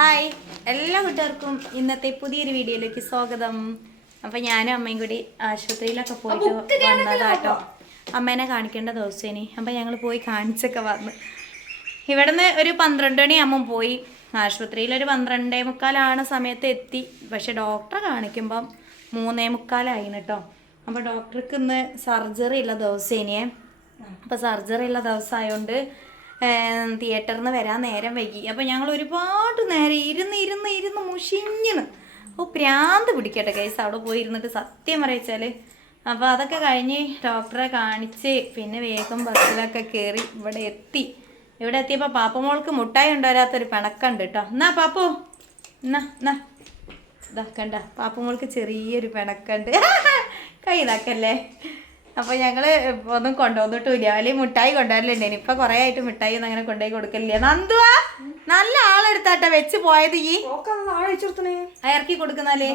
Hi എല്ലാ കൂട്ടുകാർക്കും ഇന്നത്തെ പുതിയൊരു വീഡിയോയിലേക്ക് സ്വാഗതം. അപ്പം ഞാനും അമ്മയും കൂടി ആശുപത്രിയിലൊക്കെ പോയിട്ട് വന്നതാട്ടോ. അമ്മേനെ കാണിക്കേണ്ട ദിവസേനി. അപ്പം ഞങ്ങൾ പോയി കാണിച്ചൊക്കെ വന്ന് ഇവിടുന്ന് ഒരു 12 മണിയാകുമ്പം പോയി. ആശുപത്രിയിൽ ഒരു 12:45 സമയത്ത് എത്തി. പക്ഷെ ഡോക്ടറെ കാണിക്കുമ്പം 3:45 കേട്ടോ. അപ്പോൾ ഡോക്ടർക്ക് ഇന്ന് സർജറി ഉള്ള ദിവസേനിയേ. അപ്പോൾ സർജറി ഉള്ള ദിവസമായതുകൊണ്ട് തിയേറ്ററിൽ നിന്ന് വരാൻ നേരം വൈകി. അപ്പോൾ ഞങ്ങൾ ഒരുപാട് നേരം ഇരുന്ന് മുഷിഞ്ഞിന്. പ്രാന്ത് പിടിക്കട്ടെ കേസ് അവിടെ പോയി ഇരുന്നിട്ട് സത്യം പറയിച്ചാൽ. അപ്പോൾ അതൊക്കെ കഴിഞ്ഞ് ഡോക്ടറെ കാണിച്ച് പിന്നെ വേഗം ബസ്സിലൊക്കെ കയറി ഇവിടെ എത്തിയപ്പോൾ പാപ്പമോൾക്ക് മുട്ടായി കൊണ്ടുവരാത്തൊരു പിണക്കുണ്ട് കേട്ടോ. എന്നാ പാപ്പു എന്നാ ഇതാക്കണ്ട, പാപ്പമോൾക്ക് ചെറിയൊരു പിണക്കുണ്ട്. കൈ ഇതാക്കല്ലേ. അപ്പോൾ ഞങ്ങൾ ഒന്നും കൊണ്ടുവന്നിട്ടില്ല. അല്ലെങ്കിൽ മുട്ടായി കൊണ്ടുവരലുണ്ടേനി. ഇപ്പം കുറേ ആയിട്ട് മിഠായി ഒന്നും അങ്ങനെ കൊണ്ടുപോയി കൊടുക്കലില്ല. നന്ദുവാ നല്ല ആളെടുത്താട്ടെ വെച്ച് പോയത്. ഈ ഇറക്കി കൊടുക്കുന്നാലേ.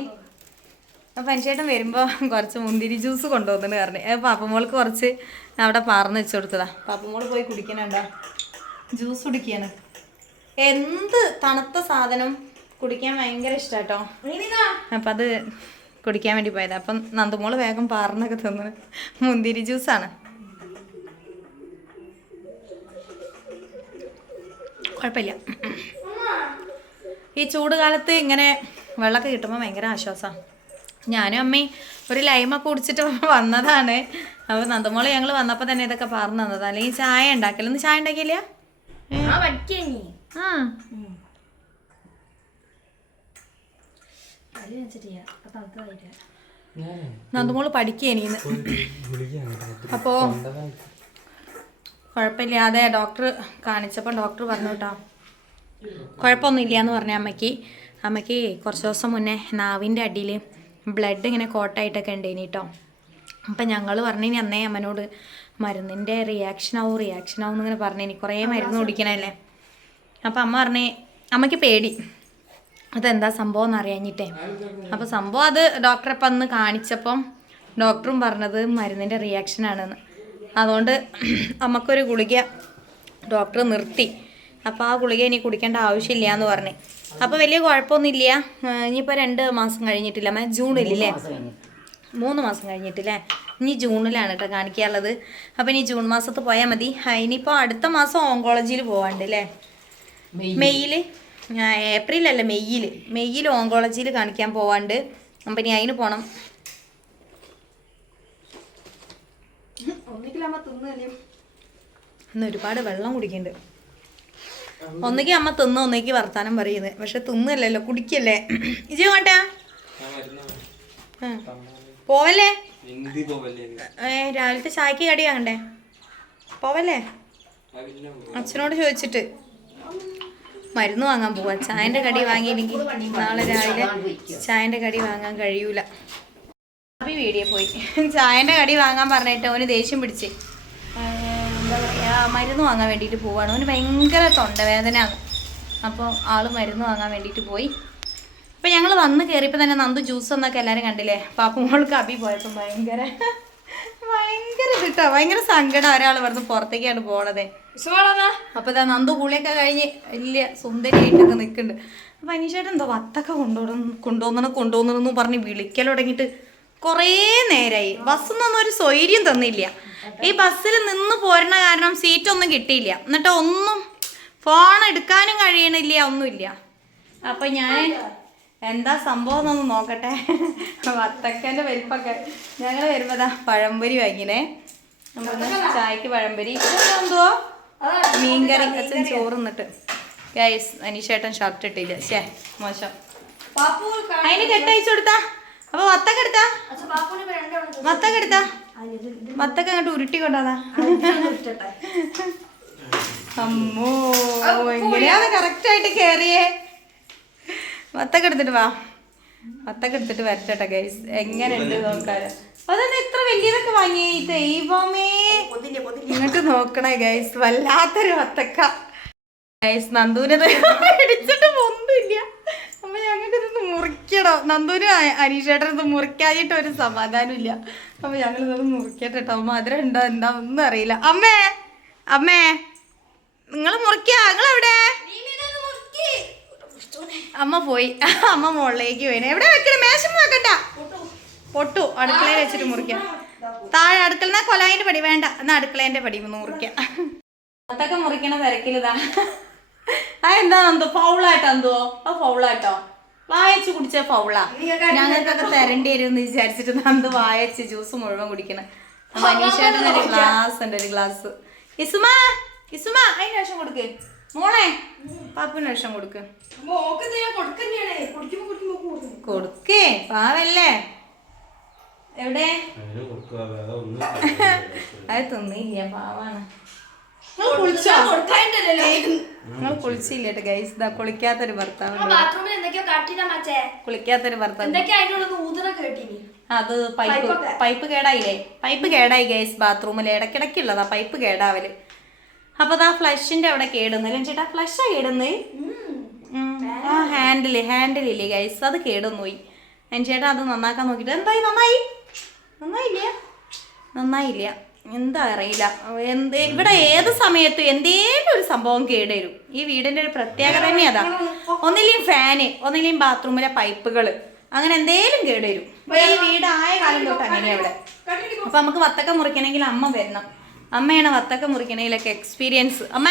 അപ്പം മനുഷ്യേട്ടൻ വരുമ്പോൾ കുറച്ച് മുന്തിരി ജ്യൂസ് കൊണ്ടുവന്നിട്ട് പറഞ്ഞു. പാപ്പമോൾക്ക് കുറച്ച് അവിടെ പാർന്ന് വെച്ച് കൊടുത്തതാ. പാപ്പമോൾ പോയി കുടിക്കണുണ്ടോ? ജ്യൂസ് കുടിക്കുകയാണ്. എന്ത് തണുത്ത സാധനം കുടിക്കാൻ ഭയങ്കര ഇഷ്ടാട്ടോ. അപ്പം അത് കുടിക്കാൻ വേണ്ടി പോയതാ. അപ്പം നന്ദുമോള് വേഗം പാർന്നൊക്കെ തന്നു. മുന്തിരി ജ്യൂസാണ്. കുഴപ്പമില്ല. ഈ ചൂട് കാലത്ത് ഇങ്ങനെ വെള്ളമൊക്കെ കിട്ടുമ്പോൾ ഭയങ്കര ആശ്വാസമാണ്. ഞാനും അമ്മയും ഒരു ലൈമൊക്കെ കുടിച്ചിട്ട് വന്നതാണ്. അപ്പോൾ നന്ദുമോള് ഞങ്ങൾ വന്നപ്പോൾ തന്നെ ഇതൊക്കെ പറഞ്ഞു തന്നതാണ്. അല്ലെങ്കിൽ ചായ ഉണ്ടാക്കില്ല. ഒന്ന് ചായ ഉണ്ടാക്കിയില്ല? നന്ദുമോള് പഠിക്കേനീന്ന്. അപ്പോൾ കുഴപ്പമില്ലാതെ ഡോക്ടർ കാണിച്ചപ്പോൾ ഡോക്ടർ പറഞ്ഞു കേട്ടോ, കുഴപ്പമൊന്നുമില്ല എന്ന് പറഞ്ഞ അമ്മയ്ക്ക് കുറച്ച് ദിവസം മുന്നേ നാവിൻ്റെ അടിയിൽ ബ്ലഡ് ഇങ്ങനെ കോട്ടായിട്ടൊക്കെ ഉണ്ടേനി കേട്ടോ. അപ്പം ഞങ്ങൾ പറഞ്ഞിനി അന്നേ അമ്മനോട് മരുന്നിൻ്റെ റിയാക്ഷൻ ആവും എന്നിങ്ങനെ പറഞ്ഞിനി. കുറേ മരുന്ന് കുടിക്കണല്ലേ. അപ്പം അമ്മ പറഞ്ഞേ അമ്മയ്ക്ക് പേടി അതെന്താ സംഭവം എന്നറിയാഞ്ഞിട്ടേ. അപ്പോൾ സംഭവം അത് ഡോക്ടറെ ഇപ്പം അന്ന് കാണിച്ചപ്പം ഡോക്ടറും പറഞ്ഞത് മരുന്നിൻ്റെ റിയാക്ഷനാണെന്ന്. അതുകൊണ്ട് അമ്മക്കൊരു ഗുളിക ഡോക്ടർ നിർത്തി. അപ്പോൾ ആ ഗുളിക ഇനി കുടിക്കേണ്ട ആവശ്യമില്ല എന്ന് പറഞ്ഞു. അപ്പോൾ വലിയ കുഴപ്പമൊന്നുമില്ല. ഇനിയിപ്പോൾ 2 മാസം കഴിഞ്ഞിട്ടില്ല. ജൂണിലല്ലേ? 3 മാസം കഴിഞ്ഞിട്ടില്ലേ? ഇനി ജൂണിലാണ് കേട്ടോ കാണിക്കാനുള്ളത്. അപ്പോൾ ഇനി ജൂൺ മാസത്ത് പോയാൽ മതി. ഇനിയിപ്പോൾ അടുത്ത മാസം ഓങ്കോളജിയിൽ പോകാണ്ട് അല്ലേ? മെയ്യിൽ, ഏപ്രിലല്ല മെയ്യിൽ ഓങ്കോളജിയിൽ കാണിക്കാൻ പോവാണ്ട്. അപ്പം ഇനി അതിന് പോകണം. ഇന്ന് ഒരുപാട് വെള്ളം കുടിക്കുന്നുണ്ട്. ഒന്നിക്ക് അമ്മ തിന്ന് ഒന്നിക്ക് വർത്താനം പറയുന്നത്. പക്ഷെ തിന്നല്ലോ, കുടിക്കല്ലേ. ഇജി കോട്ടാ പോവല്ലേ? രാവിലത്തെ ചായക്ക് കടി വാങ്ങണ്ടേ? പോവല്ലേ? അച്ഛനോട് ചോദിച്ചിട്ട് മരുന്ന് വാങ്ങാൻ പോവാ. ചായൻ്റെ കടി വാങ്ങിയില്ലെങ്കിൽ നാളെ രാവിലെ ചായൻ്റെ കടി വാങ്ങാൻ കഴിയൂല. വീഡിയോ പോയി ചായൻ്റെ കടി വാങ്ങാൻ പറഞ്ഞിട്ട് അവന് ദേഷ്യം പിടിച്ച് എന്താ പറയുക, മരുന്ന് വാങ്ങാൻ വേണ്ടിയിട്ട് പോവാണ്. അവന് ഭയങ്കര തൊണ്ടവേദനയാണ്. അപ്പോൾ ആൾ മരുന്ന് വാങ്ങാൻ വേണ്ടിയിട്ട് പോയി. അപ്പോൾ ഞങ്ങൾ വന്ന് കയറിയപ്പോൾ തന്നെ നന്ദു ജ്യൂസ് എന്നൊക്കെ എല്ലാവരും കണ്ടില്ലേ. പാപ്പുമോൾക്ക് അബി പോയപ്പോൾ ഭയങ്കര ഇതിട്ടോ, ഭയങ്കര സങ്കടം. ഒരാൾ പറഞ്ഞ് പുറത്തേക്കാണ് പോണത്. അപ്പോൾ ഇതാ നന്ദു കുളിയൊക്കെ കഴിഞ്ഞ് വലിയ സുന്ദരിയായിട്ടൊക്കെ നിൽക്കുന്നുണ്ട്. അപ്പം അനീഷേട്ടൻ എന്തോ വത്തൊക്കെ കൊണ്ടുവന്നു പറഞ്ഞ് വിളിക്കൽ തുടങ്ങിയിട്ട് കുറേ നേരമായി. ബസ്സിന്നൊന്നും ഒരു സ്വൈര്യം തന്നില്ല. ഈ ബസ്സിൽ നിന്ന് പോരണ കാരണം സീറ്റൊന്നും കിട്ടിയില്ല. എന്നിട്ട് ഒന്നും ഫോൺ എടുക്കാനും കഴിയണില്ല, ഒന്നുമില്ല. അപ്പം ഞാൻ എന്താ സംഭവം എന്നൊന്ന് നോക്കട്ടെ. വത്തക്കൻ്റെ വലിപ്പൊക്കെ. ഞങ്ങൾ വരുമ്പോൾ പഴംപൊരി വാങ്ങിനേ. ചായക്ക് പഴംപൊരി, എന്തുവാ മീൻകറി. അച്ഛൻ ചോറ് നിന്നിട്ട് ഗൈസ് അനീഷേട്ടൻ ഷർട്ട് ഇട്ടില്ല. ശേ മോശം. അതിന് കെട്ടയച്ചു കൊടുത്താ. അപ്പൊ വത്തക്ക അങ്ങോട്ട് ഉരുട്ടി കൊണ്ടാ. അമ്മോ എങ്ങനെയാണ് കറക്റ്റ് ആയിട്ട് കേറിയേ. വത്തക്ക എടുത്തിട്ട് വാ. വത്തക്ക എടുത്തിട്ട് വരട്ടെ ഗൈസ്. എങ്ങനെയുണ്ട് നോക്കാറ്. അതെന്താ ഇത്ര വലിയതൊക്കെ വാങ്ങി? ദൈവമേ, ഇങ്ങോട്ട് നോക്കണേ ഗൈസ്. വല്ലാത്തൊരു വത്തക്ക ഗൈസ്. നന്ദൂനത് ഇടിച്ചിട്ട് ഒന്നുമില്ല. അപ്പൊ ഞങ്ങൾക്ക് ഇതൊന്ന് മുറിക്കണം. നന്ദൂനും അനീഷേട്ടൻ ഇത് മുറിക്കാതിട്ട് ഒരു സമാധാനം ഇല്ല. അപ്പൊ ഞങ്ങൾ ഇതൊന്ന് മുറിക്കട്ടെ കേട്ടോ. മധുരം ഉണ്ടോ എന്താ ഒന്നും അറിയില്ല. അമ്മേ നിങ്ങൾ മുറിക്കാ? നിങ്ങൾ എവിടെ? അമ്മ പോയി. അമ്മ മുകളിലേക്ക് പോയി. എവിടെ വെക്കണം? മേശം വെക്കണ്ട, പൊട്ടു. അടുക്കളയിൽ വെച്ചിട്ട് മുറിക്കാം. താഴെ അടുക്കള കൊലായിന്റെ പടി വേണ്ട, എന്നാ അടുക്കളേന്റെ പടി മുറിക്കാം. അതൊക്കെ മുറിക്കണ തിരക്കിലിതാ. അതെന്താണെന്തോ ഫൗളായിട്ടെന്തോ, അത് ഫൗളായിട്ടോ. വായച്ച് കുടിച്ച ഫൗളാ. ഞങ്ങൾക്കൊക്കെ തരേണ്ടി വരും എന്ന് വിചാരിച്ചിട്ട് നന്ദു വായച്ച് ജ്യൂസ് മുഴുവൻ കുടിക്കണം. മനീഷേട്ടന് ഒരു ഗ്ലാസ് ഉണ്ട്, ഒരു ഗ്ലാസ്. ഇസുമ അതിന് വേഷം കൊടുക്ക് മോളെ, പാപ്പിന് വേഷം കൊടുക്ക്. കൊടുക്കേ പാവല്ലേ. എവിടെ അത് തിന്നില്ല, പാവാണ്. നിങ്ങൾ കുളിച്ചില്ല ഗൈസ്. ഇതാ കുളിക്കാത്തൊരു ഭർത്താവ്, കുളിക്കാത്തൊരു ഭർത്താവ്. അത് പൈപ്പ് കേടായില്ലേ? പൈപ്പ് കേടായി ഗൈസ്. ബാത്റൂമിൽ ഇടയ്ക്കിടയ്ക്കുള്ളതാ പൈപ്പ് കേടാവല്. അപ്പൊ അതാ ഫ്ലഷിന്റെ അവിടെ കേടുന്നില്ല ചേട്ടാ. ഫ്ലഷാ കേടുന്നേ. ആ ഹാൻഡിലില്ലേ ഗൈസ്, അത് കേടുന്നു പോയി. ചേട്ടാ അത് നന്നാക്കാൻ നോക്കിട്ട് എന്തായി? നന്നായില്ല. എന്താ അറിയില്ല. ഇവിടെ ഏത് സമയത്തും എന്തേലും ഒരു സംഭവം കേടുവരും. ഈ വീടിന്റെ ഒരു പ്രത്യേകത തന്നെ അതാ. ഒന്നില്ലെങ്കിൽ ഫാന്, ഒന്നില്ലെങ്കിൽ ബാത്റൂമിലെ പൈപ്പുകൾ, അങ്ങനെ എന്തേലും കേടുവരും. ഈ വീടായ കാലം തൊട്ട് അങ്ങനെയാ ഇവിടെ. അപ്പൊ നമുക്ക് വത്തക്ക മുറിക്കണമെങ്കിൽ അമ്മ വരണം. അമ്മയാണ് വത്തക്ക മുറിക്കണേലൊക്കെ എക്സ്പീരിയൻസ്. അമ്മ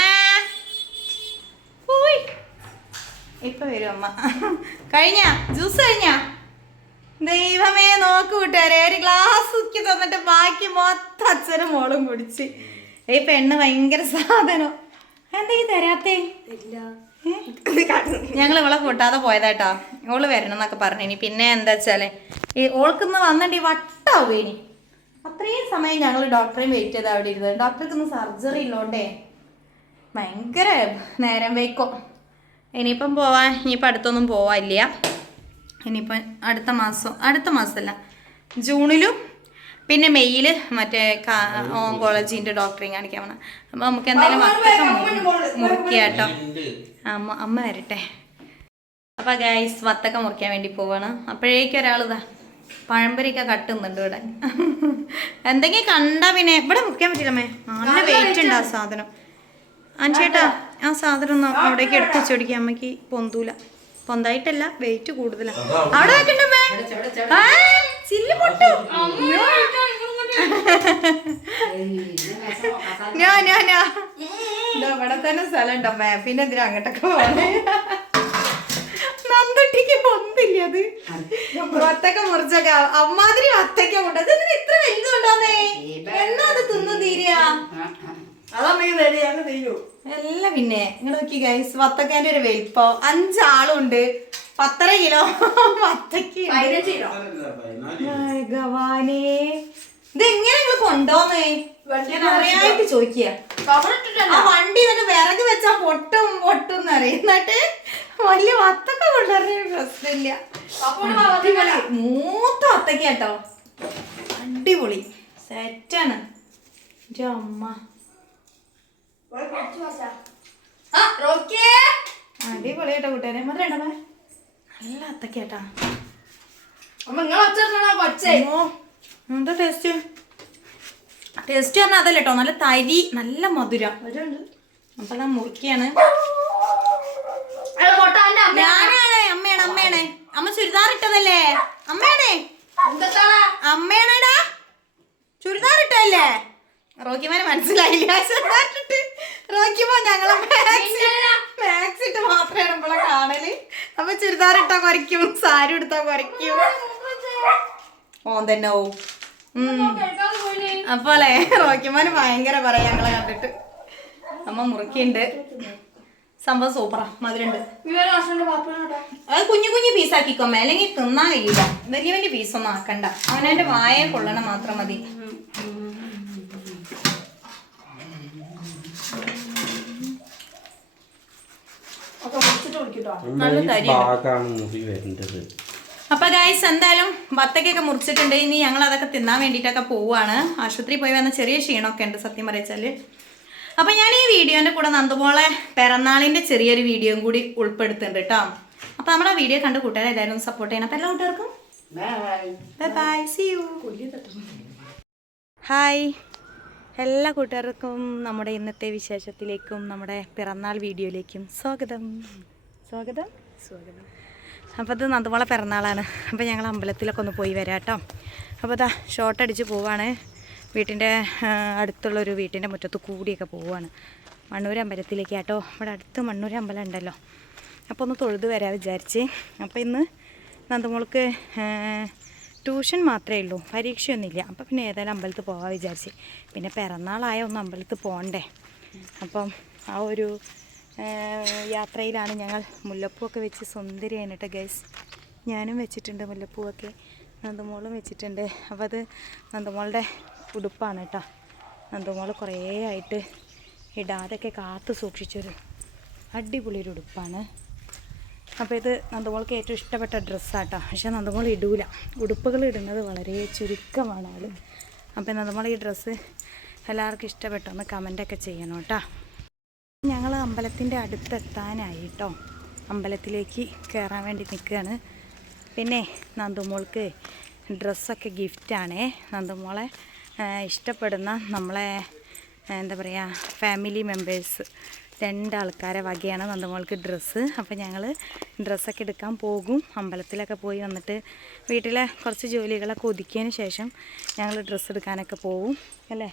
ഇപ്പൊ വരും അമ്മ. ജ്യൂസ് കഴിഞ്ഞാ? ദൈവമേ നോക്ക് കൂട്ടുകാരെ, ഒരു ഗ്ലാസ് ഉക്കി തന്നിട്ട് ബാക്കി മൊത്തം അച്ഛനും മോളും കുടിച്ച്. ഈ പെണ്ണ് ഭയങ്കര സാധനം. എന്തെങ്കിലും തരാത്തേ? ഞങ്ങൾ ഇവളെ കൂട്ടാതെ പോയതാട്ടാ. ഓള് വരണം എന്നൊക്കെ പറഞ്ഞു. പിന്നെ എന്താ വെച്ചാല് ഈ ഓൾക്കിന്ന് വന്നിട്ട് ഈ വട്ടാവേ. ഇനി അത്രയും സമയം ഞങ്ങൾ ഡോക്ടറെയും വെയിറ്റ് ചെയ്ത് അവിടെ ഇരുന്നത്. ഡോക്ടർക്ക് ഇന്ന് സർജറി ഇല്ലോണ്ടേ ഭയങ്കര നേരം വൈക്കോ. ഇനിയിപ്പം ഇനിയിപ്പോൾ അടുത്തൊന്നും പോവാനില്ല. ഇനിയിപ്പം അടുത്ത മാസമല്ല, ജൂണിലും പിന്നെ മെയ്യിൽ മറ്റേ ഓങ്കോളജീൻ്റെ ഡോക്ടറെയും കാണിക്കാൻ വേണം. അപ്പം നമുക്ക് എന്തായാലും വത്തക്ക മുറിക്കുക കേട്ടോ. അമ്മ വരട്ടെ. അപ്പം ഗൈസ് വത്തക്ക മുറിക്കാൻ വേണ്ടി പോവാണ്. അപ്പോഴേക്കും ഒരാളിതാ പഴംപൊരിയൊക്കെ കട്ടുന്നുണ്ട് ഇവിടെ. എന്തെങ്കിലും കണ്ടാ പിന്നെ ഇവിടെ മുറിക്കാൻ പറ്റില്ലമ്മേ, നല്ല വെയിറ്റ് ഉണ്ട് ആ സാധനം. ചേട്ടാ ആ സാധനം ഒന്ന് അവിടേക്ക് എടുത്ത് വെച്ചോടിക്കുക. അമ്മയ്ക്ക് പൊന്തൂല. പൊന്തായിട്ടല്ല, വെയിറ്റ് കൂടുതലാണ്. അവിടെ വെക്കണ്ടമ്മേ, ചില്ല് പൊട്ടും. ഇവിടെ തന്നെ സ്ഥലം ഉണ്ടമ്മേ, പിന്നെ എന്തിനാ അങ്ങോട്ടൊക്കെ പോണേ? നന്ദുട്ടിക്ക് പൊന്തില്ല. അത് വത്തക്ക മുറിച്ചൊക്കെ അമ്മാതിരി വത്തക്ക കൊണ്ട് അത് ഇത്ര വലുതുണ്ടോന്നേ. എന്നാ അത് തിന്നു തീരാ? എല്ലാം പിന്നെ നിങ്ങൾ നോക്കി ഗൈസ്, വത്തക്കേന്റെ ഒരു വലിപ്പം 5 ആളുണ്ട്. 10.5 കിലോ വത്തക്ക. ഭഗവാനേ, ഇതെങ്ങനെ നിങ്ങൾ കൊണ്ടോന്നേ? അറിയായിട്ട് ചോദിക്കുക. ആ വണ്ടി എന്നിട്ട് വിറക് വെച്ചാ പൊട്ടും അറിയുന്നിട്ട് വലിയ വത്തക്ക കൊണ്ടുവരുന്ന പ്രശ്നമില്ല. മൂത്ത വത്തക്ക കേട്ടോ, അടിപൊളി സെറ്റാണ്. അമ്മ അടിപൊളിയായിട്ടോ കൂട്ടുകാരെ. മധുരണ്ടോ? നല്ല അത്തക്കേട്ടാ. എന്താ ടേസ്റ്റ് പറഞ്ഞാൽ അതല്ല കേട്ടോ, നല്ല തരി, നല്ല മധുരം. അപ്പൊ ഞാൻ മുറിക്കാണ്. ഞാനാണ് അമ്മയാണ്. അമ്മ ചുരിദാർ ഇട്ടതല്ലേ? അമ്മയാണേടാ ചുരിദാർ ഇട്ടതല്ലേ? റോക്കിമാനെ മനസ്സിലായില്ല. റോക്കിമോ ഞങ്ങളെ മാക്സ് ഇട്ട് മാത്രമാണ് നമ്മളെ കാണല്. അപ്പൊ ചുരിദാർ ഇട്ടാ കുറയ്ക്കും, സാരി എടുത്താ കുറയ്ക്കും. തന്നെ ഓ അപ്പോലെ റോക്കിമാന് ഭയങ്കര പറയാ ഞങ്ങളെ കണ്ടിട്ട്. അമ്മ മുറുക്കിണ്ട്. സംഭവം സൂപ്പറാ, മധുരണ്ട്. അത് കുഞ്ഞു പീസാക്കിക്കോമ്മ, അല്ലെങ്കിൽ തിന്നാൻ കഴിയില്ല. വലിയ പീസൊന്നും ആക്കണ്ട, അവനവന്റെ വായ കൊള്ളണ മാത്രം മതി. അപ്പൊ ഗൈസ് എന്തായാലും വത്തക്കൊക്കെ മുറിച്ചിട്ടുണ്ട്. ഇനി ഞങ്ങൾ അതൊക്കെ തിന്നാൻ വേണ്ടിയിട്ടൊക്കെ പോവാണ്. ആശുപത്രി പോയി വന്ന ചെറിയ ക്ഷീണമൊക്കെ ഉണ്ട് സത്യം പറയിച്ചാല്. അപ്പൊ ഞാൻ ഈ വീഡിയോന്റെ കൂടെ നന്ദുമോളെ പിറന്നാളിന്റെ ചെറിയൊരു വീഡിയോയും കൂടി ഉൾപ്പെടുത്തുന്നുണ്ട് കേട്ടോ. അപ്പൊ നമ്മുടെ വീഡിയോ കണ്ട് കൂട്ടുകാരെ എല്ലാവരും സപ്പോർട്ട് ചെയ്യണം. അപ്പൊ എല്ലാ കൂട്ടുകാർക്കും ബൈ, സീ യു. ഹായ് എല്ലാ കൂട്ടുകാർക്കും നമ്മുടെ ഇന്നത്തെ വിശേഷത്തിലേക്കും നമ്മുടെ പിറന്നാൾ വീഡിയോയിലേക്കും സ്വാഗതം. അപ്പോൾ അത് നന്ദമോളെ പിറന്നാളാണ്. അപ്പോൾ ഞങ്ങൾ അമ്പലത്തിലൊക്കെ ഒന്ന് പോയി വരാം കേട്ടോ. അപ്പോൾ അതാ ഷോർട്ട് അടിച്ച് പോവാണ്. വീട്ടിൻ്റെ അടുത്തുള്ളൊരു വീട്ടിൻ്റെ മുറ്റത്ത് കൂടിയൊക്കെ പോവുകയാണ് മണ്ണൂർ അമ്പലത്തിലേക്ക് കേട്ടോ. ഇവിടെ അടുത്ത് മണ്ണൂർ അമ്പലം ഉണ്ടല്ലോ. അപ്പോൾ ഒന്ന് തൊഴുത് വരാൻ വിചാരിച്ച്. അപ്പോൾ ഇന്ന് നന്ദമോൾക്ക് ട്യൂഷൻ മാത്രമേ ഉള്ളൂ, പരീക്ഷയൊന്നുമില്ല. അപ്പോൾ പിന്നെ ഏതായാലും അമ്പലത്തിൽ പോകാൻ വിചാരിച്ച്. പിന്നെ പിറന്നാളായ ഒന്ന് അമ്പലത്തിൽ പോകണ്ടേ. അപ്പം ആ ഒരു യാത്രയിലാണ് ഞങ്ങൾ. മുല്ലപ്പൂവൊക്കെ വെച്ച് സുന്ദരിയാണ് കേട്ടോ ഗൈസ്. ഞാനും വെച്ചിട്ടുണ്ട് മുല്ലപ്പൂവൊക്കെ, നന്ദമോളും വെച്ചിട്ടുണ്ട്. അപ്പോൾ അത് നന്ദമോളുടെ ഉടുപ്പാണ് കേട്ടോ. നന്ദമോൾ കുറേ ആയിട്ട് ഇടാതൊക്കെ കാത്തു സൂക്ഷിച്ചൊരു അടിപൊളി ഒരു ഉടുപ്പാണ്. അപ്പോൾ ഇത് നന്ദമോൾക്ക് ഏറ്റവും ഇഷ്ടപ്പെട്ട ഡ്രസ്സാട്ടോ. പക്ഷേ നന്ദമോൾ ഇടൂല, ഉടുപ്പുകൾ ഇടുന്നത് വളരെ ചുരുക്കമാണ് ആൾ. അപ്പോൾ നന്ദമോൾ ഈ ഡ്രസ്സ് എല്ലാവർക്കും ഇഷ്ടപ്പെട്ടൊന്ന് കമൻ്റൊക്കെ ചെയ്യണം കേട്ടോ. ഞങ്ങൾ അമ്പലത്തിൻ്റെ അടുത്തെത്താനായി കേട്ടോ. അമ്പലത്തിലേക്ക് കയറാൻ വേണ്ടി നിൽക്കുകയാണ്. പിന്നെ നന്ദമോൾക്ക് ഡ്രസ്സൊക്കെ ഗിഫ്റ്റാണേ. നന്ദമോളെ ഇഷ്ടപ്പെടുന്ന നമ്മളെ എന്താ പറയുക ഫാമിലി മെമ്പേഴ്സ് 2 ആൾക്കാരെ വകയാണ് നന്ദമോൾക്ക് ഡ്രസ്സ്. അപ്പോൾ ഞങ്ങൾ ഡ്രസ്സൊക്കെ എടുക്കാൻ പോകും. അമ്പലത്തിലൊക്കെ പോയി വന്നിട്ട് വീട്ടിലെ കുറച്ച് ജോലികളൊക്കെ ഒതുക്കിയതിന് ശേഷം ഞങ്ങൾ ഡ്രസ്സ് എടുക്കാനൊക്കെ പോവും അല്ലേ.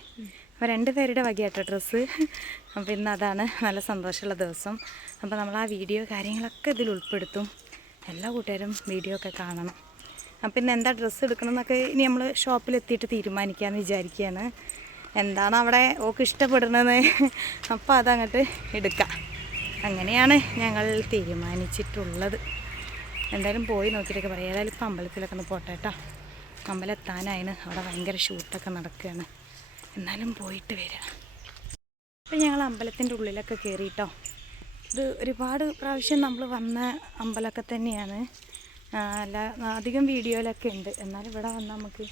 അപ്പോൾ 2 പേരുടെ വകയാട്ടോ ഡ്രസ്സ്. അപ്പോൾ ഇന്ന് അതാണ് നല്ല സന്തോഷമുള്ള ദിവസം. അപ്പോൾ നമ്മൾ ആ വീഡിയോ കാര്യങ്ങളൊക്കെ ഇതിൽ ഉൾപ്പെടുത്തും. എല്ലാ കൂട്ടുകാരും വീഡിയോ ഒക്കെ കാണണം. അപ്പം ഇന്ന് എന്താ ഡ്രസ്സ് എടുക്കണം എന്നൊക്കെ ഇനി നമ്മൾ ഷോപ്പിലെത്തിയിട്ട് തീരുമാനിക്കാമെന്ന് വിചാരിക്കുകയാണ്. എന്താണ് അവിടെ ഓക്ക് ഇഷ്ടപ്പെടുന്നത്, അപ്പോൾ അതങ്ങോട്ട് എടുക്കാം. അങ്ങനെയാണ് ഞങ്ങൾ തീരുമാനിച്ചിട്ടുള്ളത്. എന്തായാലും പോയി നോക്കിയിട്ടൊക്കെ പറയാം. ഏതായാലും ഇപ്പം അമ്പലത്തിലൊക്കെ ഒന്ന് പോട്ടെ കേട്ടോ. അമ്പലം എത്താനായിന്, അവിടെ ഭയങ്കര ഷൂട്ടൊക്കെ നടക്കുകയാണ്. എന്നാലും പോയിട്ട് വരാം. അപ്പം ഞങ്ങൾ അമ്പലത്തിൻ്റെ ഉള്ളിലൊക്കെ കയറിയിട്ടോ. ഇത് ഒരുപാട് പ്രാവശ്യം നമ്മൾ വന്ന അമ്പലമൊക്കെ തന്നെയാണ്. അല്ല അധികം വീഡിയോയിലൊക്കെ ഉണ്ട്. എന്നാലും ഇവിടെ വന്നാൽ നമുക്ക്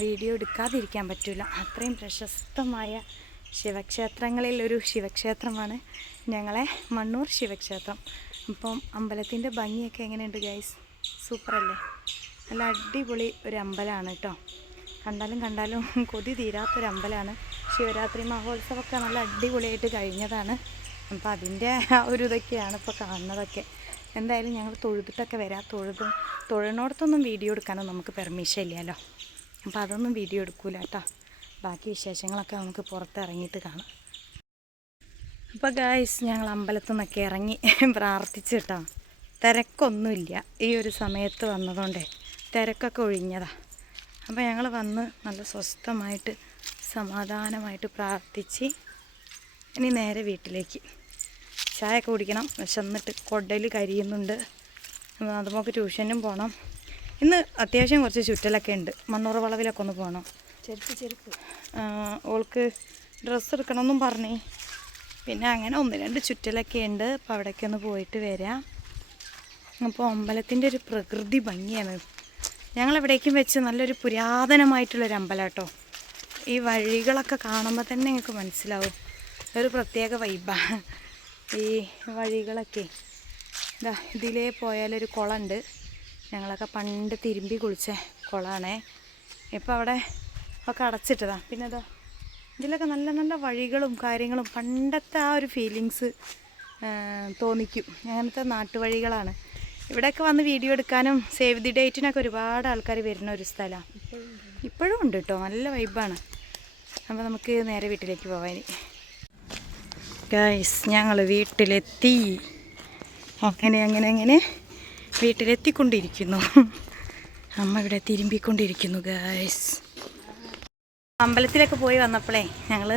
വീഡിയോ എടുക്കാതിരിക്കാൻ പറ്റില്ല. അത്രയും പ്രശസ്തമായ ശിവക്ഷേത്രങ്ങളിൽ ഒരു ശിവക്ഷേത്രമാണ് ഞങ്ങളെ മണ്ണൂർ ശിവക്ഷേത്രം. അപ്പം അമ്പലത്തിൻ്റെ ഭംഗിയൊക്കെ എങ്ങനെയുണ്ട് ഗൈസ്? സൂപ്പറല്ലേ? നല്ല അടിപൊളി ഒരു അമ്പലമാണ് കേട്ടോ. കണ്ടാലും കൊതി തീരാത്തൊരു അമ്പലമാണ്. ശിവരാത്രി മഹോത്സവമൊക്കെ നല്ല അടിപൊളിയായിട്ട് കഴിഞ്ഞതാണ്. അപ്പോൾ അതിൻ്റെ ആ ഒരു ഇതൊക്കെയാണ് ഇപ്പോൾ കാണുന്നതൊക്കെ. എന്തായാലും ഞങ്ങൾ തൊഴുതിട്ടൊക്കെ വരാം. തൊഴുന്നോടത്തൊന്നും വീഡിയോ എടുക്കാനൊന്നും നമുക്ക് പെർമിഷൻ ഇല്ലല്ലോ. അപ്പോൾ അതൊന്നും വീഡിയോ എടുക്കൂല കേട്ടോ. ബാക്കി വിശേഷങ്ങളൊക്കെ നമുക്ക് പുറത്തിറങ്ങിയിട്ട് കാണാം. അപ്പോൾ ഗായ്സ് ഞങ്ങൾ അമ്പലത്തിൽ നിന്നൊക്കെ ഇറങ്ങി പ്രാർത്ഥിച്ച് കേട്ടോ. തിരക്കൊന്നുമില്ല, ഈ ഒരു സമയത്ത് വന്നതുകൊണ്ടേ തിരക്കൊക്കെ ഒഴിഞ്ഞതാണ്. അപ്പോൾ ഞങ്ങൾ വന്ന് നല്ല സ്വസ്ഥമായിട്ട് സമാധാനമായിട്ട് പ്രാർത്ഥിച്ച് ഇനി നേരെ വീട്ടിലേക്ക്. ചായ ഒക്കെ കുടിക്കണം, വിശന്നിട്ട് കൊടൽ കരിയുന്നുണ്ട്. നമുക്ക് ട്യൂഷനും പോകണം. ഇന്ന് അത്യാവശ്യം കുറച്ച് ചുറ്റലൊക്കെ ഉണ്ട്. മണ്ണൂർ വളവിലൊക്കെ ഒന്ന് പോകണം. ചെരുപ്പ് ഓൾക്ക് ഡ്രസ്സ് എടുക്കണമെന്നും പറഞ്ഞേ. പിന്നെ അങ്ങനെ 1-2 ചുറ്റലൊക്കെ ഉണ്ട്. അപ്പോൾ അവിടേക്ക് ഒന്ന് പോയിട്ട് വരാം. അപ്പോൾ അമ്പലത്തിൻ്റെ ഒരു പ്രകൃതി ഭംഗിയാണ്. ഞങ്ങളെവിടേക്കും വെച്ച് നല്ലൊരു പുരാതനമായിട്ടുള്ളൊരു അമ്പലം കേട്ടോ. ഈ വഴികളൊക്കെ കാണുമ്പോൾ തന്നെ നിങ്ങൾക്ക് മനസ്സിലാവും, ഒരു പ്രത്യേക വൈബാണ് ഈ വഴികളൊക്കെ. ഇതാ ഇതിലേ പോയാലൊരു കുളമുണ്ട്. ഞങ്ങളൊക്കെ പണ്ട് തിരുമ്പി കുളിച്ച കുളമാണേ. ഇപ്പോൾ അവിടെ ഒക്കെ അടച്ചിട്ടതാണ്. പിന്നെ ഇതാ ഇതിലൊക്കെ നല്ല നല്ല വഴികളും കാര്യങ്ങളും പണ്ടത്തെ ആ ഒരു ഫീലിങ്സ് തോന്നിക്കും. അങ്ങനത്തെ നാട്ടുവഴികളാണ്. ഇവിടെയൊക്കെ വന്ന് വീഡിയോ എടുക്കാനും സേവ് ദി ഡേറ്റിനൊക്കെ ഒരുപാട് ആൾക്കാർ വരുന്ന ഒരു സ്ഥലമാണ്. ഇപ്പോഴും ഉണ്ട് കേട്ടോ, നല്ല വൈബാണ്. അപ്പോൾ നമുക്ക് നേരെ വീട്ടിലേക്ക് പോവാൻ. ഗൈസ് ഞങ്ങൾ വീട്ടിലെത്തി. അങ്ങനെ വീട്ടിലെത്തിക്കൊണ്ടിരിക്കുന്നു. അമ്മ ഇവിടെ തിരുമ്പിക്കൊണ്ടിരിക്കുന്നു ഗൈസ്. അമ്പലത്തിലൊക്കെ പോയി വന്നപ്പോഴേ ഞങ്ങൾ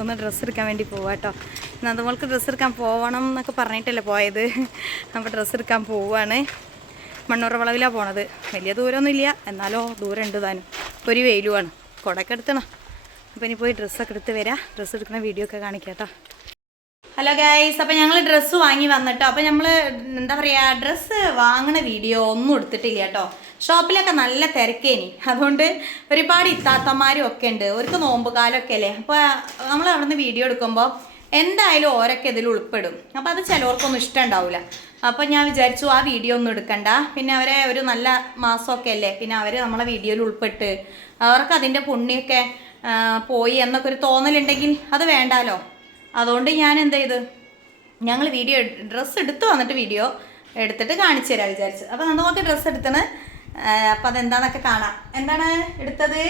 ഒന്ന് ഡ്രസ്സ് എടുക്കാൻ വേണ്ടി പോവാം കേട്ടോ. നന്ദമോൾക്ക് ഡ്രസ്സ് എടുക്കാൻ പോകണം എന്നൊക്കെ പറഞ്ഞിട്ടല്ലേ പോയത്. അപ്പോൾ ഡ്രസ്സ് എടുക്കാൻ പോവുകയാണ്. മണ്ണൂർ വളവിലാണ് പോണത്. വലിയ ദൂരമൊന്നുമില്ല, എന്നാലോ ദൂരം ഉണ്ട് താനും. ഒരു വെയിലുമാണ്, കുടയൊക്കെ എടുത്തണം. അപ്പോൾ ഇനി പോയി ഡ്രസ്സൊക്കെ എടുത്ത് വരാം. ഡ്രസ്സ് എടുക്കുന്ന വീഡിയോ ഒക്കെ കാണിക്കാം കേട്ടോ. ഹലോ ഗൈസ്, അപ്പോൾ ഞങ്ങൾ ഡ്രസ്സ് വാങ്ങി വന്നിട്ടോ. അപ്പോൾ നമ്മൾ എന്താ പറയുക, ഡ്രസ്സ് വാങ്ങണ വീഡിയോ ഒന്നും എടുത്തിട്ടില്ല കേട്ടോ. ഷോപ്പിലൊക്കെ നല്ല തിരക്കേനി, അതുകൊണ്ട് ഒരുപാട് ഇത്താത്തമാരും ഒക്കെ ഉണ്ട്. അവർക്ക് നോമ്പ് കാലമൊക്കെ അല്ലേ. അപ്പോൾ നമ്മൾ അവിടെ നിന്ന് വീഡിയോ എടുക്കുമ്പോൾ എന്തായാലും ഓരൊക്കെ ഇതിൽ ഉൾപ്പെടും. അപ്പോൾ അത് ചിലവർക്കൊന്നും ഇഷ്ടം ഉണ്ടാവില്ല. അപ്പോൾ ഞാൻ വിചാരിച്ചു ആ വീഡിയോ ഒന്നും എടുക്കണ്ട. പിന്നെ അവരെ ഒരു നല്ല മാസമൊക്കെ അല്ലേ, പിന്നെ അവർ നമ്മളെ വീഡിയോയിൽ ഉൾപ്പെട്ട് അവർക്ക് അതിൻ്റെ പുണ്യമൊക്കെ പോയി എന്നൊക്കെ ഒരു തോന്നലുണ്ടെങ്കിൽ അത് വേണ്ടാലോ. അതുകൊണ്ട് ഞാൻ എന്ത് ചെയ്ത്, ഞങ്ങൾ വീഡിയോ ഡ്രസ്സ് എടുത്ത് വന്നിട്ട് വീഡിയോ എടുത്തിട്ട് കാണിച്ചു തരാം വിചാരിച്ചു. അപ്പൊ നമുക്ക് ഡ്രസ്സ് എടുത്തണ്. അപ്പൊ അതെന്താന്നൊക്കെ കാണാം. എന്താണ് എടുത്തത്?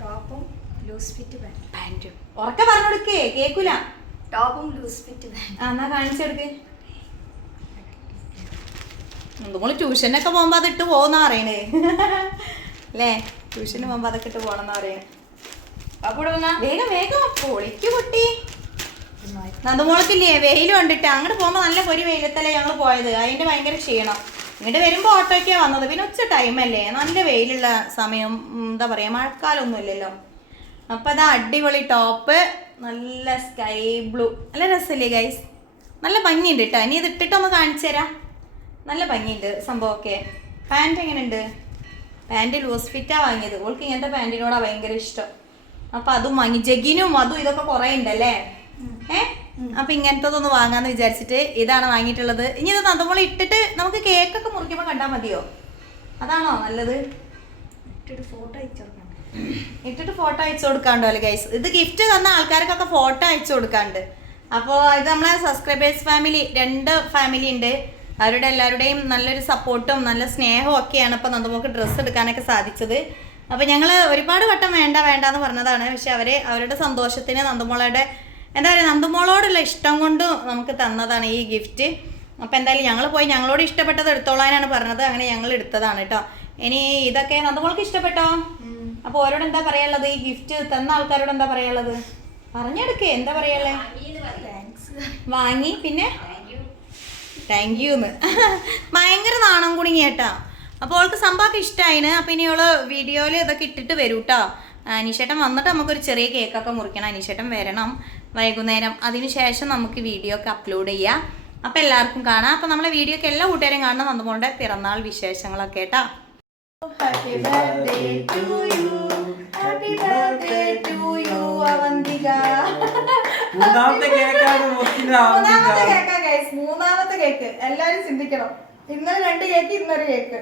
ടോപ്പും ലൂസ് ഫിറ്റ് പാന്റും. ഉറക്കെ പറഞ്ഞു കൊടുക്കേ, കേക്കൂല. ടോപ്പും ലൂസ് ഫിറ്റ് പാന്റും. എന്നാ കാണിച്ചെടുക്ക്. നമ്മൾ ട്യൂഷനൊക്കെ പോകുമ്പോ അത് ഇട്ട് പോകുന്ന അറിയണേ അല്ലേ? ട്യൂഷന് പോകുമ്പോ അതൊക്കെ ഇട്ട് പോണെന്ന് പറയണേ. വേഗം വേഗം പൊളിക്ക് പൊട്ടി. നന്ദമോളക്കില്ലേ വെയിൽ കണ്ടിട്ട് അങ്ങോട്ട് പോകുമ്പോ നല്ല പൊരി വെയിലത്തല്ലേ ഞങ്ങൾ പോയത്. അതിന്റെ ഭയങ്കര ക്ഷീണം. ഇങ്ങോട്ട് വരുമ്പോ ഓട്ടോയ്ക്കാണ് വന്നത്. പിന്നെ ഉച്ച ടൈമല്ലേ, നല്ല വെയിലുള്ള സമയം. എന്താ പറയാ, മഴക്കാലമൊന്നും ഇല്ലല്ലോ. അപ്പൊ അതാ അടിപൊളി ടോപ്പ്, നല്ല സ്കൈ ബ്ലൂ, നല്ല രസമില്ലേ ഗൈസ്? നല്ല ഭംഗിയുണ്ട് കേട്ടോ. ഇനി ഇത് ഇട്ടിട്ടൊന്ന് കാണിച്ചു തരാം. നല്ല ഭംഗിയുണ്ട് സംഭവമൊക്കെ. പാൻറ് എങ്ങനെയുണ്ട്? പാൻറ് ലൂസ് ഫിറ്റാണ് വാങ്ങിയത്. ഓൾക്ക് ഇങ്ങനത്തെ പാൻറ്റിനോടാണ് ഭയങ്കര ഇഷ്ടം. അപ്പൊ അതും വാങ്ങി. ജഗിനും അതും ഇതൊക്കെ കുറേ ഉണ്ടല്ലേ. അപ്പൊ ഇങ്ങനത്തതൊന്ന് വാങ്ങാന്ന് വിചാരിച്ചിട്ട് ഇതാണ് വാങ്ങിയിട്ടുള്ളത്. ഇനി ഇത് നമ്മൾ ഇട്ടിട്ട് നമുക്ക് കേക്കൊക്കെ മുറിക്കുമ്പോൾ കണ്ടാൽ മതിയോ? അതാണോ നല്ലത്? ഇട്ടിട്ട് ഫോട്ടോ അയച്ചു കൊടുക്കാണ്ടോ അല്ലേ ഗൈസ്? ഇത് ഗിഫ്റ്റ് തന്ന ആൾക്കാർക്കൊക്കെ ഫോട്ടോ അയച്ചു കൊടുക്കാണ്ട്. അപ്പോൾ ഇത് നമ്മളെ സബ്സ്ക്രൈബേഴ്സ് ഫാമിലി, 2 ഫാമിലി ഉണ്ട്. അവരുടെ എല്ലാവരുടെയും നല്ലൊരു സപ്പോർട്ടും നല്ല സ്നേഹവും ഒക്കെയാണ് ഇപ്പോൾ നമുക്ക് ഡ്രസ്സ് എടുക്കാനൊക്കെ സാധിച്ചത്. അപ്പോൾ ഞങ്ങൾ ഒരുപാട് വട്ടം വേണ്ടാന്ന് പറഞ്ഞതാണ്. പക്ഷെ അവരുടെ സന്തോഷത്തിന് നന്ദമോളുടെ എന്താ പറയുക, നന്ദമോളോടുള്ള ഇഷ്ടം കൊണ്ട് നമുക്ക് തന്നതാണ് ഈ ഗിഫ്റ്റ്. അപ്പോൾ എന്തായാലും ഞങ്ങൾ പോയി ഞങ്ങളോട് ഇഷ്ടപ്പെട്ടത് എടുത്തോളാനാണ് പറഞ്ഞത്. അങ്ങനെ ഞങ്ങൾ എടുത്തതാണ് കേട്ടോ. ഇനി ഇതൊക്കെ നന്ദമോൾക്ക് ഇഷ്ടപ്പെട്ടോ? അപ്പോൾ ഓരോട് എന്താ പറയാനുള്ളത്? ഈ ഗിഫ്റ്റ് തന്ന ആൾക്കാരോട് എന്താ പറയാനുള്ളത്? പറഞ്ഞെടുക്കേ, എന്താ പറയാനുള്ളത്? വാങ്ങി പിന്നെ താങ്ക് യൂന്ന് ഭയങ്കര നാണം കുടുങ്ങി കേട്ടാ. അപ്പോൾ അവൾക്ക് സംഭവമൊക്കെ ഇഷ്ടമായിന്. അപ്പോൾ ഇനി അവള് വീഡിയോയിൽ ഇതൊക്കെ ഇട്ടിട്ട് വരും കേട്ടോ. അനീഷേട്ടൻ വന്നിട്ട് നമുക്കൊരു ചെറിയ കേക്കൊക്കെ മുറിക്കണം. അനീഷേട്ടൻ വരണം വൈകുന്നേരം. അതിന് ശേഷം നമുക്ക് വീഡിയോ ഒക്കെ അപ്ലോഡ് ചെയ്യാം. അപ്പോൾ എല്ലാവർക്കും കാണാം. അപ്പോൾ നമ്മളെ വീഡിയോ ഒക്കെ എല്ലാ കൂട്ടുകാരും കാണണം. നന്ദമോളുടെ പിറന്നാൾ വിശേഷങ്ങളൊക്കെ കേട്ടോ. Happy birthday to you, happy birthday to you Avantika. മൂന്നാമത്തെ കേക്കാ ഗൈസ്, മൂന്നാമത്തെ കേക്ക്. എല്ലാരും ചിന്തിക്കണം. ഇന്നലെ 2 കേക്ക്, ഇന്നൊരു കേക്ക്.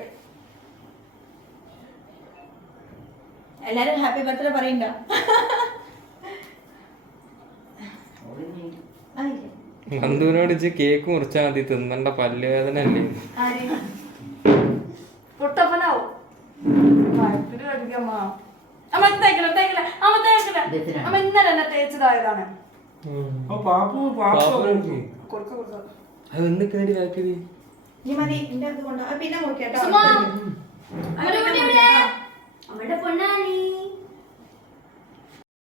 എല്ലാരും ഹാപ്പി ബർത്ത്ഡേ പറയണ്ട. നന്ദുവിനോട് കേക്ക് മുറിച്ചാൽ മതി, തിന്നണ്ട പല്ലുവേദന അല്ലേ? പൊട്ടപ്പനാവും. ഇന്നലെ എന്നെ തേച്ചതായതാണ്. ഇനി മതി, എന്റെ അടുത്ത് കൊണ്ടോ. പിന്നെ മുറിക്കാട്ടോ. അവരുടെ പൊന്നാനി